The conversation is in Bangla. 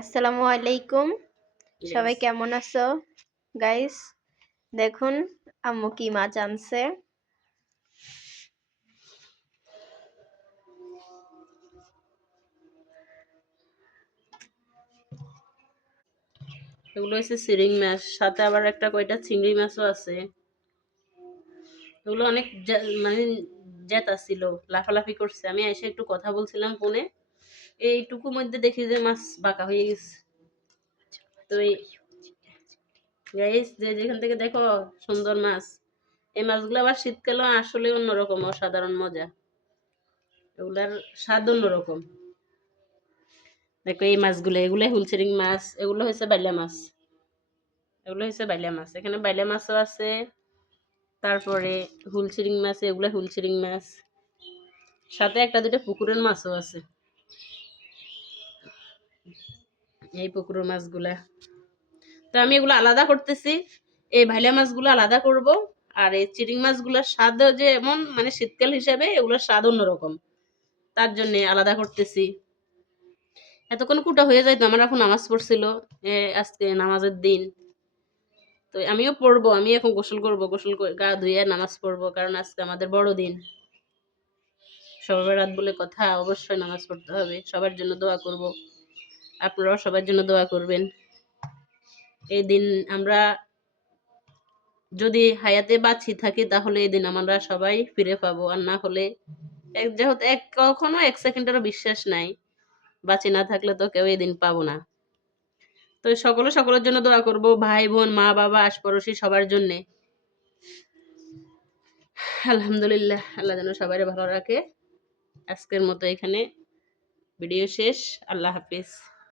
আসসালামু আলাইকুম। সবাই কেমন আছো গাইস? দেখুন আম্মু কি মাছ আনছে। এগুলো হচ্ছে চিংড়ি মাছ, সাথে আবার একটা কয়টা চিংড়ি মাছও আছে। এগুলো অনেক মানে জেতা ছিল, লাফালাফি করছে। আমি এসে একটু কথা বলছিলাম ফোনে, এইটুকুর মধ্যে দেখি যে মাছ বাঁকা হয়ে গেছে। তো গাইস, যে যেখান থেকে দেখো সুন্দর মাছ, এই মাছগুলো আবার শীতকালে আসলে অন্যরকম অসাধারণ মজা। এগুলার স্বাদ অন্যরকম। দেখো এই মাছগুলো, এগুলো হুলচেরিং মাছ, এগুলো হচ্ছে বাইলা মাছ। এখানে বাইলা মাছও আছে, তারপরে হুলচিরিং মাছ, এগুলা হুলচিরিং মাছ, সাথে একটা দুটো পুকুরের মাছও আছে। এই পুকুরের মাছগুলা তো আমি এগুলো আলাদা করতেছি। এই ভাইলা মাছগুলো আলাদা করব, আর এই চিংড়ি মাছগুলোর স্বাদ যে এমন, মানে শীতকাল হিসাবে এগুলোর স্বাদ অন্যরকম, তার জন্য আলাদা করতেছি। এতক্ষণ কুটা হয়ে যায় তো, আমার এখন নামাজ পড়ছিল, আজকে নামাজের দিন। তো আমিও পড়বো, আমি এখন গোসল করব, গোসল করে গা ধুয়ে নামাজ পড়বো, কারণ আজকে আমাদের বড় দিন। সবার রাত বলে কথা, অবশ্যই নামাজ পড়তে হবে। সবার জন্য দোয়া করব, আপনারাও সবার জন্য দোয়া করবেন। এই দিন আমরা যদি হায়াতে বাঁচি থাকি, তাহলে এই দিন আমরা সবাই ফিরে পাবো, আর না হলে যেহেতু কখনো এক সেকেন্ডেরও বিশ্বাস নাই, বাঁচি না থাকলে তো কেউ এই দিন পাবো না। তো সকলের জন্য দোয়া করব, ভাই বোন মা বাবা আশপাশি সবার জন্য। আলহামদুলিল্লাহ, আল্লাহ যেন সবাই ভালো রাখে। আজকের মতো এখানে ভিডিও শেষ। আল্লাহ হাফিজ।